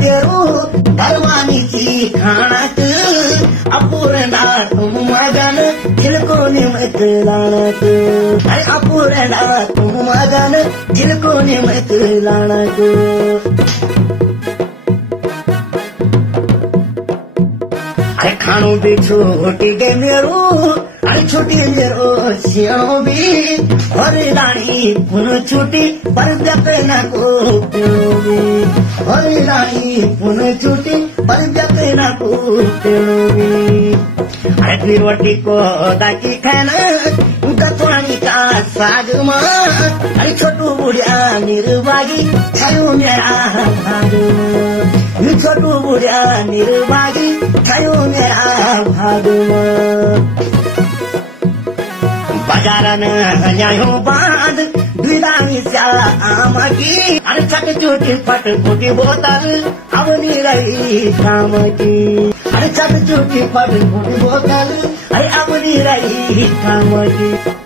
तेरू भरवानीची खाणात अपूर्णा तुम मगन दिल को निमत लाणत अरे अपूर्णा तुम मगन दिल को निमत लाणत अरे खानो भी छोटी के मेरो अरे छोटी मेरो सियाणो भी और रानी पुन छुटी पर जपे न को प्योगी और रानी पुन छुटी पर जपे न को प्योगी अरे फिर वटी को दाकी खाना कथवानी का साग मां अरे छोटू बुढ़िया निर्भागी खायो मेरा भाग छोटू बुढ़िया निर्भागी खायो मेरा भाग बाजारन न्यायो बांध द्विदानी आमकी अरे छट चोटी फट फूटी बोतल अब नहीं रही काम की अरे छट चोटी फट फूटी बोतल अरे अब नहीं रही काम की